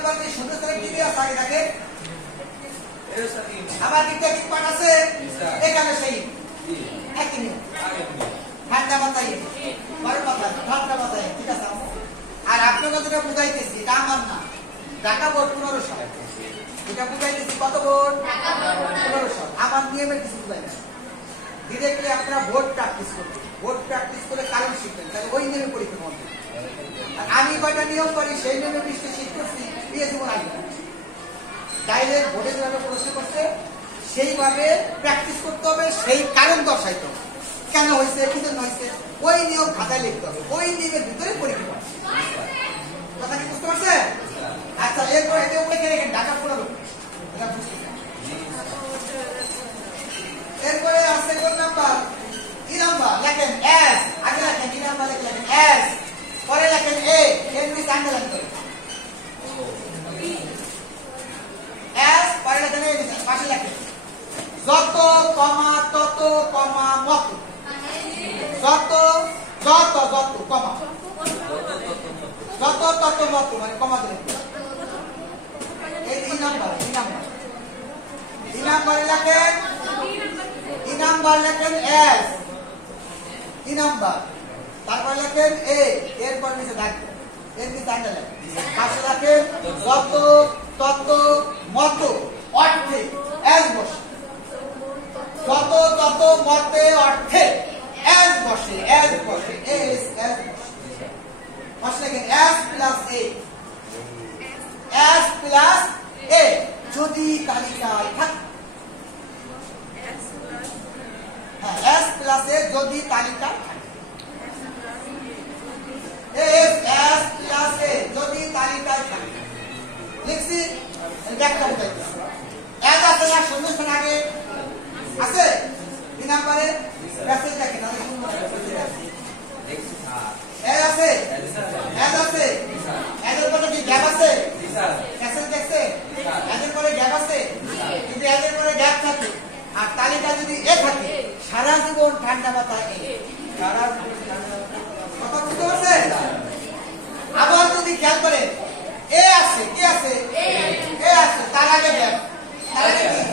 number যে শূন্যস্থানে কি দেওয়া আছে আগে দেখেন আমার কি টেকনিক পার্ট আছে এখানে সেই একই নিয়ম ঠান্ডা মাথায় গরম মাথায় ঠান্ডা মাথায় ঠিক আছে আর আপনাকে যেটা বুঝাইতেছি এটা আমার না ঢাকা বোর্ড 1500 এটা বুঝাইতেছি কত বোর্ড 1500 আমার নিয়মের কিছু বুঝাই না ডিরেক্টলি আপনারা বোর্ড প্র্যাকটিস করবেন বোর্ড প্র্যাকটিস করে কারণ শিখবেন তাহলে ওই নিয়মে পরীক্ষা করবেন আর আমি কয়টা নিয়ম করি সেই নিয়মে বৃষ্টি শিখ করছি দিয়ে জীবন আসবে না ডাইরেক্ট বোর্ডে যেভাবে প্রশ্ন করছে সেইভাবে প্র্যাকটিস করতে হবে সেই কারণ দর্শাইতে হবে কেন হয়েছে কি জন্য হয়েছে ওই নিয়ম খাতায় লিখতে হবে ওই নিয়মের ভিতরে পরীক্ষা করবে কথা কি বুঝতে পারছেন আচ্ছা এরপরে এটা উপরে রেখে ঢাকা 15 এটা বুঝতে এরপরে আছে কোন নাম্বার ই নাম্বার লেখেন এস আগে লেখেন ই নাম্বার লেখেন এস পরে লেখেন এ এর নিচে আন্ডারলাইন করেন এস পরে লেখেন এ পাশে লেখেন যত কমা তত কমা মত যত যত যত কমা যত তত মত মানে কমা দিলেন এই ই নাম্বার লেখেন ই নাম্বার লেখেন এস ই নাম্বার তারপর লেখেন এ এরপর নিচে থাকবে এর নিচে আন্ডারলাইন পাশে লেখেন যত তত মত অর্থে এস বসে যত তত মতে অর্থে এস বসে এস বসে এস এস বসে পাশে লেখেন S plus A S plus A যদি তালিকায় থাকে হ্যাঁ এস প্লাস এ যদি তালিকা থাকে এস এস প্লাস এ যদি তালিকায় থাকে লিখছি ব্যাখ্যা বুঝাইতেছি এস আছে না শূন্যস্থান আগে আছে কি নাম্বারে মেসেজ দেখেন আমি কোন এস আছে এস আছে এর পরে কি গ্যাপ আছে মেসেজ দেখছে এর পরে গ্যাপ আছে যদি এর পরে গ্যাপ থাকে আর তালিকা যদি এ থাকে সারা জীবন ঠান্ডা মাথায় সারা জীবন কথা বুঝতে পারছেন আবার যদি খেয়াল করেন এ আছে কি আছে এ আছে তার আগে গ্যাপ তার আগে কি